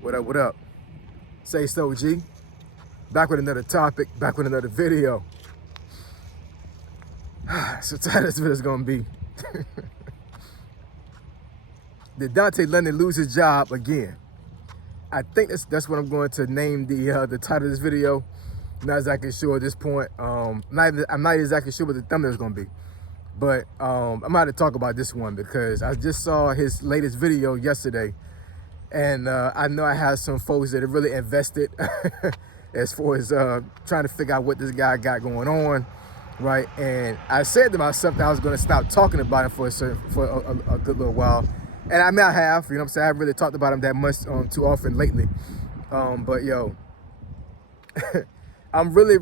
What up, what up? Say so, G. Back with another topic, back with another video. So tired this video is gonna be. Did Dontay London lose his job again? I think that's what I'm going to name the title of this video. I'm not exactly sure at this point. I'm not exactly sure what the thumbnail is gonna be. But I'm about to talk about this one because I just saw his latest video yesterday. And I know I have some folks that are really invested as far as trying to figure out what this guy got going on, right? And I said to myself that I was going to stop talking about him for a good little while. And I mean, I have, you know what I'm saying? I haven't really talked about him that much too often lately. But yo, I'm really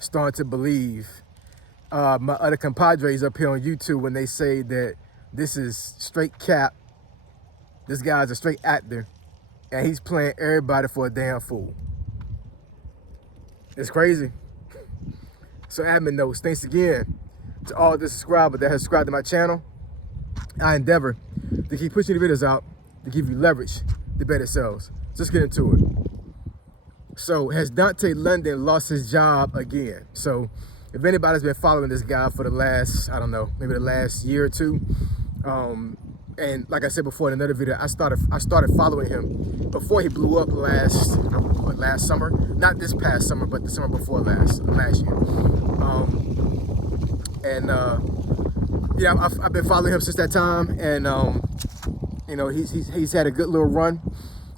starting to believe my other compadres up here on YouTube when they say that this is straight cap. This guy's a straight actor, and he's playing everybody for a damn fool. It's crazy. So admin notes, thanks again to all the subscribers that have subscribed to my channel. I endeavor to keep pushing the videos out to give you leverage to better selves. So let's get into it. So has Dontay London lost his job again? So if anybody's been following this guy for the last, I don't know, maybe the last year or two, and like I said before in another video, I started following him before he blew up last summer. Not this past summer, but the summer before last year. Yeah, I've been following him since that time, and you know, he's had a good little run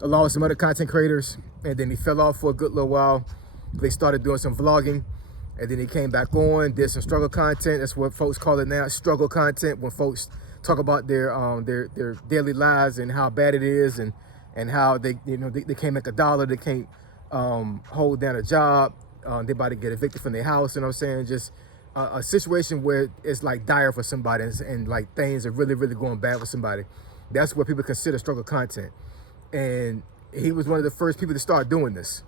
along with some other content creators, and then he fell off for a good little while. They started doing some vlogging, and then he came back on, did some struggle content. That's what folks call it now, struggle content, when folks talk about their daily lives and how bad it is, and how they can't make a dollar, they can't hold down a job, they're about to get evicted from their house, you know what I'm saying? Just a situation where it's like dire for somebody, and like things are really going bad for somebody. That's what people consider struggle content. And he was one of the first people to start doing this.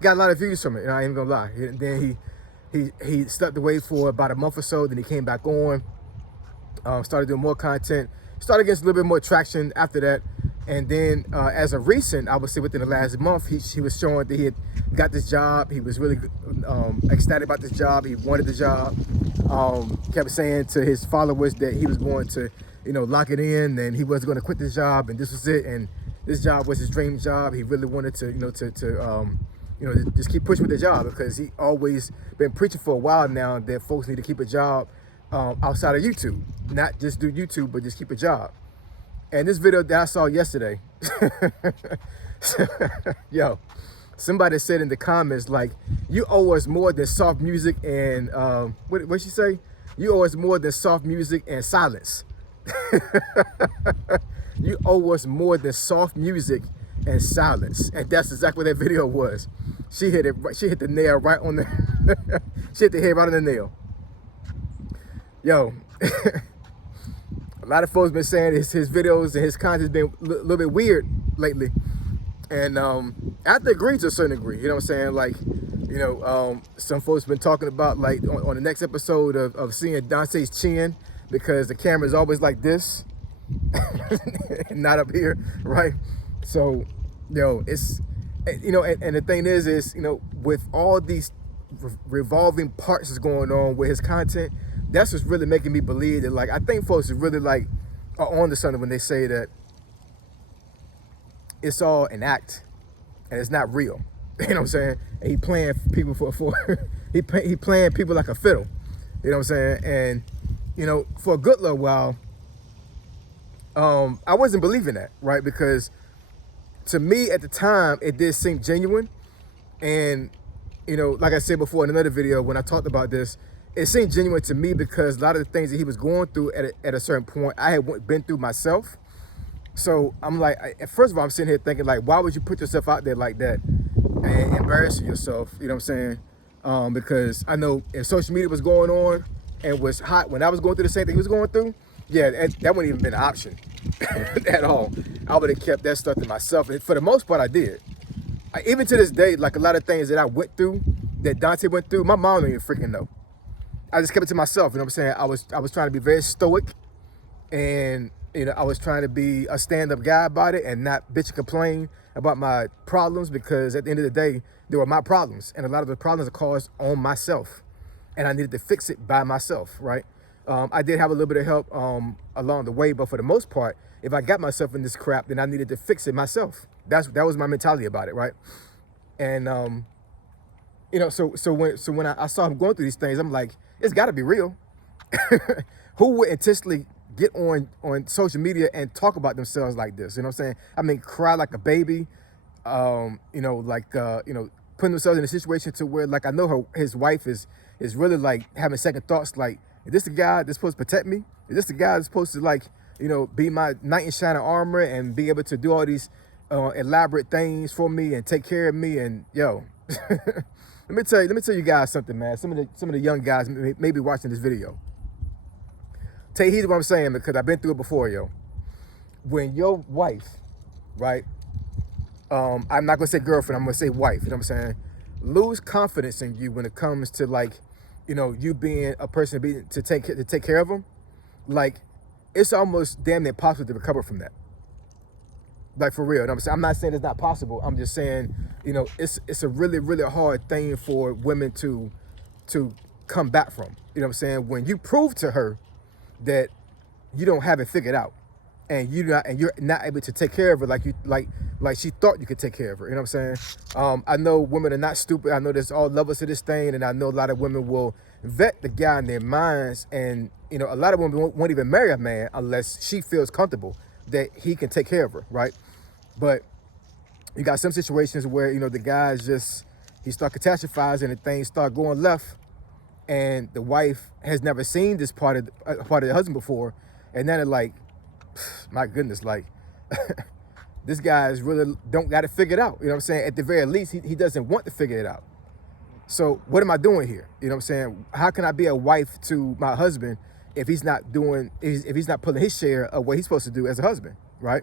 Got a lot of views from it, and I ain't gonna lie. And then he stepped away for about a month or so, then he came back on. Started doing more content, started getting a little bit more traction after that. And then as of recent, I would say within the last month, he was showing that he had got this job. He was really ecstatic about this job. He wanted the job. Kept saying to his followers that he was going to, lock it in, and he wasn't going to quit this job, and this was it. And this job was his dream job. He really wanted to, just keep pushing with the job, because he always been preaching for a while now that folks need to keep a job outside of YouTube, not just do YouTube, but just keep a job. And this video that I saw yesterday, yo, somebody said in the comments, like, you owe us more than soft music and, what'd she say? You owe us more than soft music and silence. You owe us more than soft music and silence. And that's exactly what that video was. She hit it. She hit the nail right on the, she hit the head right on the nail. Yo, a lot of folks been saying his videos and his content's been a little bit weird lately. And I have to agree to a certain degree, you know what I'm saying? Like, some folks been talking about, like, on the next episode of seeing Dontay's chin, because the camera is always like this, not up here, right? So, it's, and the thing is, with all these revolving parts that's going on with his content, that's what's really making me believe that, like, I think folks are really, like, are on to something when they say that it's all an act and it's not real. You know what I'm saying? And he playing people for he playing people like a fiddle. You know what I'm saying? And for a good little while, I wasn't believing that, right? Because to me at the time, it did seem genuine. And like I said before in another video when I talked about this, it seemed genuine to me because a lot of the things that he was going through at a certain point, I had been through myself. So I'm like, first of all, I'm sitting here thinking, like, why would you put yourself out there like that and embarrassing yourself? You know what I'm saying? Because I know if social media was going on and was hot when I was going through the same thing he was going through, yeah, that wouldn't even been an option at all. I would have kept that stuff to myself. And for the most part, I did. Even to this day, like a lot of things that I went through, that Dontay went through, my mom don't even freaking know. I just kept it to myself, you know what I'm saying? I was trying to be very stoic and You know, I was trying to be a stand-up guy about it and not bitch and complain about my problems, because at the end of the day, they were my problems. And a lot of the problems are caused on myself. And I needed to fix it by myself, right? I did have a little bit of help along the way, but for the most part, if I got myself in this crap, then I needed to fix it myself. That was my mentality about it, right? And you know, so when I saw him going through these things, I'm like, it's got to be real. Who would intentionally get on social media and talk about themselves like this? You know what I'm saying? I mean, cry like a baby. You know, like you know, putting themselves in a situation to where, like, I know his wife is really like having second thoughts, like, is this the guy that's supposed to protect me? Is this the guy that's supposed to, like, you know, be my knight in shining armor and be able to do all these elaborate things for me and take care of me? And yo, let me tell you guys something, man. Some of the young guys may be watching this video. Take heed to what I'm saying, because I've been through it before, yo. When your wife, right? I'm not gonna say girlfriend, I'm gonna say wife. You know what I'm saying? Lose confidence in you when it comes to, like, you know, you being a person to take care of them. Like, it's almost damn near impossible to recover from that. Like, for real. You know what I'm saying? I'm not saying it's not possible. I'm just saying, you know, it's a really, really hard thing for women to come back from. You know what I'm saying? When you prove to her that you don't have it figured out, and you're not able to take care of her like she thought you could take care of her. You know what I'm saying? I know women are not stupid. I know there's all levels to this thing, and I know a lot of women will vet the guy in their minds, and you know, a lot of women won't even marry a man unless she feels comfortable that he can take care of her, right? But you got some situations where, you know, the guy's just, he start catastrophizing and things start going left, and the wife has never seen this part of the husband before, and then they're like, my goodness, like, this guy is really don't got it figured out. You know what I'm saying? At the very least, he doesn't want to figure it out. So what am I doing here? You know what I'm saying? How can I be a wife to my husband if he's not pulling his share of what he's supposed to do as a husband, right?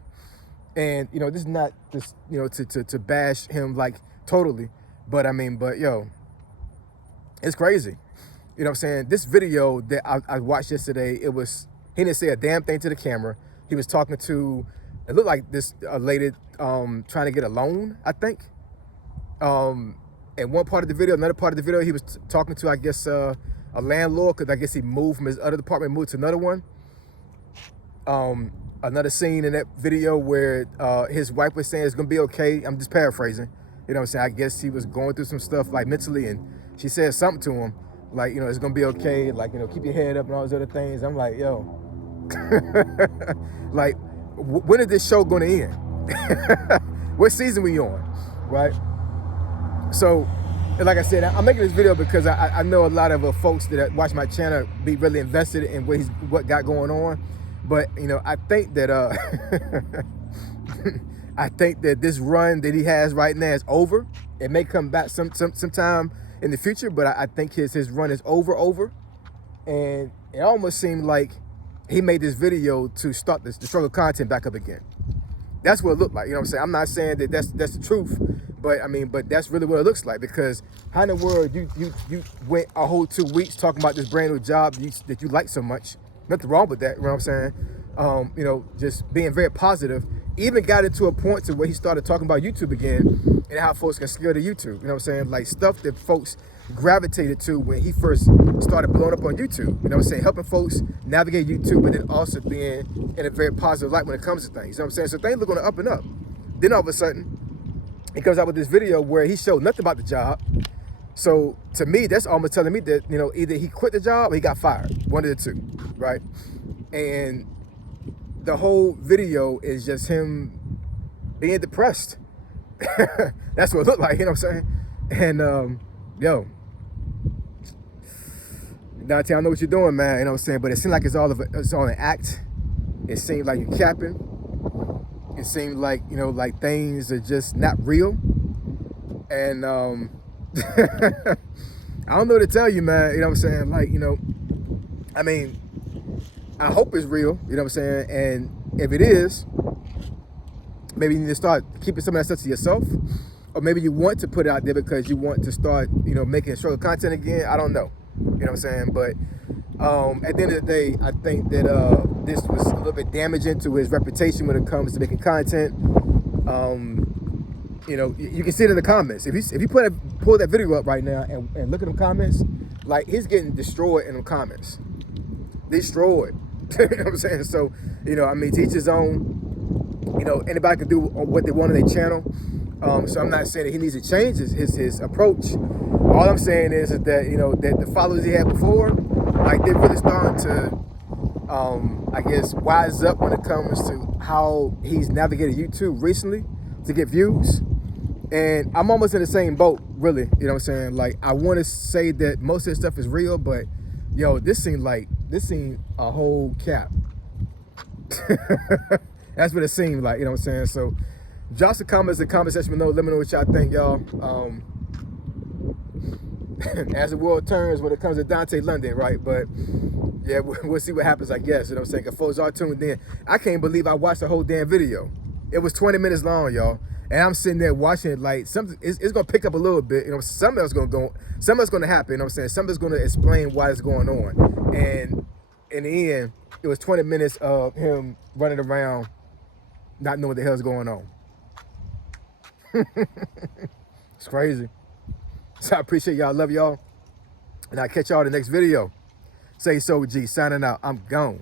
And, you know, this is not just, you know, to bash him, like, totally, but I mean, but yo, it's crazy. You know what I'm saying? This video that I watched yesterday, he didn't say a damn thing to the camera. He was talking to, it looked like this lady trying to get a loan, I think. And one part of the video, another part of the video, he was talking to, I guess, a landlord, because I guess he moved from his other apartment, moved to another one. Another scene in that video where his wife was saying it's gonna be okay. I'm just paraphrasing. You know what I'm saying? I guess he was going through some stuff, like, mentally, and she said something to him, like, you know, it's gonna be okay, like, you know, keep your head up and all those other things. I'm like, yo, like, when is this show gonna end? What season we on, right? So, like I said, I'm making this video because I know a lot of folks that watch my channel be really invested in what got going on. But, you know, I think that I think that this run that he has right now is over. It may come back sometime in the future, but I think his run is over. And it almost seemed like he made this video to start the struggle content back up again. That's what it looked like. You know what I'm saying? I'm not saying that that's the truth, but I mean, but that's really what it looks like, because how in the world you went a whole 2 weeks talking about this brand new job that you like so much. Nothing wrong with that, you know what I'm saying? You know, just being very positive. Even got it to a point to where he started talking about YouTube again and how folks can scale to YouTube. You know what I'm saying? Like, stuff that folks gravitated to when he first started blowing up on YouTube. You know what I'm saying? Helping folks navigate YouTube, but then also being in a very positive light when it comes to things. You know what I'm saying? So things look on the up and up. Then all of a sudden, he comes out with this video where he showed nothing about the job. So to me, that's almost telling me that, you know, either he quit the job or he got fired. One of the two, right? And the whole video is just him being depressed. That's what it looked like, you know what I'm saying? And yo, Dontay, I know what you're doing, man, you know what I'm saying? But it seemed like it's all an act. It seemed like you're capping. It seemed like, you know, like things are just not real. And I don't know what to tell you, man, you know what I'm saying? Like, you know, I mean, I hope it's real, you know what I'm saying? And if it is, maybe you need to start keeping some of that stuff to yourself. Or maybe you want to put it out there because you want to start, you know, making struggle content again. I don't know. You know what I'm saying? But At the end of the day, I think that this was a little bit damaging to his reputation when it comes to making content. You know, you can see it in the comments. If you pull that video up right now and look at them comments, like, he's getting destroyed in the comments. Destroyed. You know what I'm saying? So, you know, I mean, to each his own. You know, anybody can do what they want on their channel. So I'm not saying that he needs to change his approach. All I'm saying is that, you know, that the followers he had before, like, they're really starting to, I guess, wise up when it comes to how he's navigated YouTube recently to get views. And I'm almost in the same boat, really. You know what I'm saying? Like, I want to say that most of this stuff is real, but, yo, this seemed a whole cap. That's what it seemed like, you know what I'm saying? So, drop some comments in the comment section below. Let me know what y'all think, y'all. As the world turns when it comes to Dontay London, right? But, yeah, we'll see what happens, I guess. You know what I'm saying? If folks are tuned in. I can't believe I watched the whole damn video. It was 20 minutes long, y'all. And I'm sitting there watching it like something. It's gonna pick up a little bit. You know, something else gonna happen. You know what I'm saying? Something's gonna explain why it's going on. And in the end, it was 20 minutes of him running around, not knowing what the hell's going on. It's crazy. So I appreciate y'all. Love y'all. And I'll catch y'all in the next video. Say so, G. Signing out. I'm gone.